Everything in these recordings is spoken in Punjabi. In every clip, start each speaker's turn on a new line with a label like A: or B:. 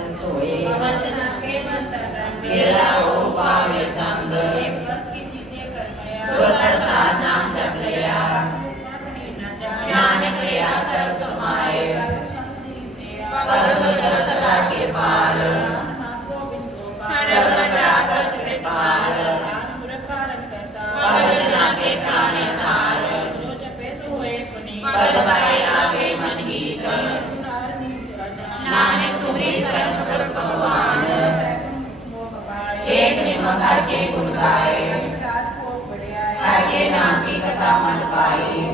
A: ಸಂತೋಯೇ ಭವತನ ಕೇಮಂತರ ಕೇಳಾವೋ ಪಾವ್ಯ ಸಾಮ ਹਰ ਕੇ ਗੁਣ ਗਾਏ। ਹਰ ਕੇ ਨਾਮ ਕੀ ਕਥਾ ਮਨ ਪਾਈ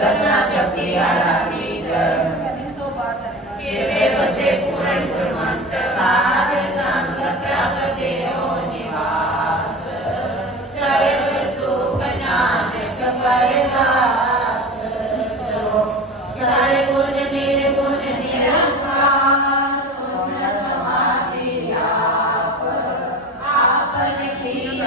A: ਰਸਨਾ ਜਪੀ ਆਰਾਧੀ ਦਰ ਕਿਰਵੇ ਵਸੇ ਪੂਰਨ ਗੁਰਮੰਤ, ਸਾਧ ਸੰਗ ਪ੍ਰਭ ਦੇਓ ਨਿਵਾਸ। ਸਰਬ ਸੁਖ ਨਾਨਕ
B: ਪਰਨਾ